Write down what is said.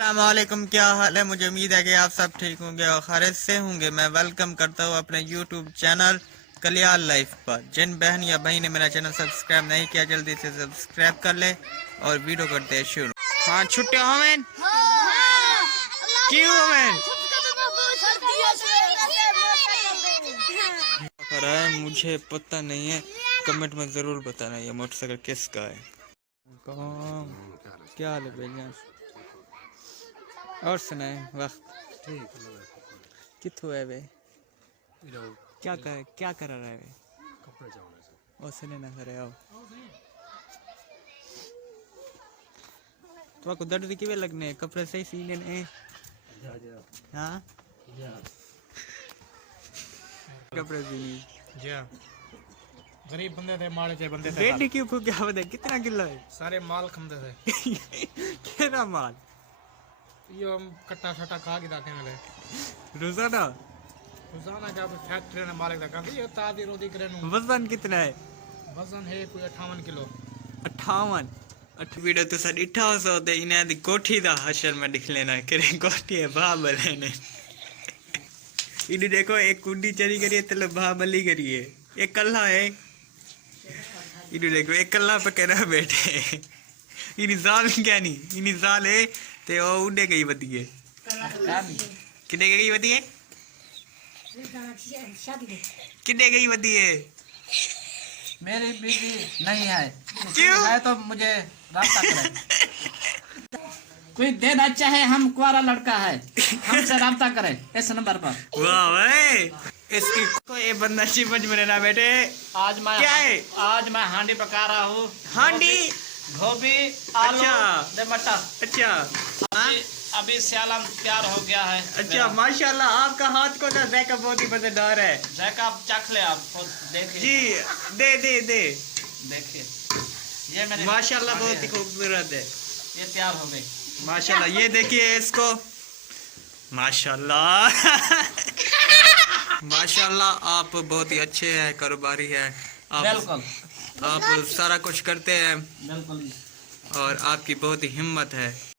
अस्सलामुअलैकुम, क्या हाल है। मुझे उम्मीद है कि आप सब ठीक होंगे और खैरियत से होंगे। मैं वेलकम करता हूँ अपने यूट्यूब चैनल कलियाल लाइफ पर। जिन बहन या भाई ने मेरा चैनल सब्सक्राइब नहीं किया, जल्दी से सब्सक्राइब कर ले और वीडियो करते हैं शुरू। हाँ छुट्टे होमेन क्यों होमेन मुझे पता नहीं है, कमेंट में ज़रूर बताना ये मोटरसाइकिल किसका है। क्या हाल है भैया, और सुनाए वक्त कितों है वे, क्या कर रहा है वे, और सुने ना करे आओ तो आपको दर्द किवे लगने, कपड़े सही सी लेने। हाँ कपड़े भी जी गरीब बंदे थे, माड़े चे बंदे थे। बेटी क्यों क्या बता कितना किलो है, सारे माल खमदे थे। केना माल यो कट्टा शट्टा खा के दाखे वाले रोजाना क्या फैक्ट्री ने मालिक दा कहंदी ये तादी रोदी करे नु। वजन कितना है, वजन है कोई 58 किलो। 58 वीडियो तो सर इठा सो दे इन्हें दी कोठी दा हशर में दिख लेना करे कोठी है बाबल है ने इधर देखो एक कुंडी चरी करिए तले बाबली करिए एक कल्ला है। इधर देखो एक कल्ला पे कहना बैठे इनी जाल क्या नहीं, इनी जाल है ते ओ उड़े गई बदिए किने गई बदिए किने गई बदिए मेरी बीवी नहीं है। क्यों है तो मुझे रास्ता करे। कोई देना चाहे, हम कुआरा लड़का है, हमसे रास्ता करे इस नंबर पर। वाह भाई इसकी को ये बंदा समझ में ना बैठे। आज मैं क्या है? आज मैं हांडी पका रहा हूँ। हांडी गोभी आलू अच्छा। दे मटर। अच्छा अभी स्यालम तैयार हो गया है। अच्छा माशाल्लाह, आपका हाथ को ना जायका बहुत ही मजेदार है। जायका आप चख ले, आप देखिए जी दे दे दे देखिए, ये मेरे माशाल्लाह बहुत ही खूबसूरत है। ये तैयार हो गई माशाल्लाह, ये देखिए इसको माशाल्लाह माशाल्लाह आप बहुत ही अच्छे हैं, कारोबारी है आप। बिल्कुल आप सारा कुछ करते हैं बिल्कुल और आपकी बहुत ही हिम्मत है।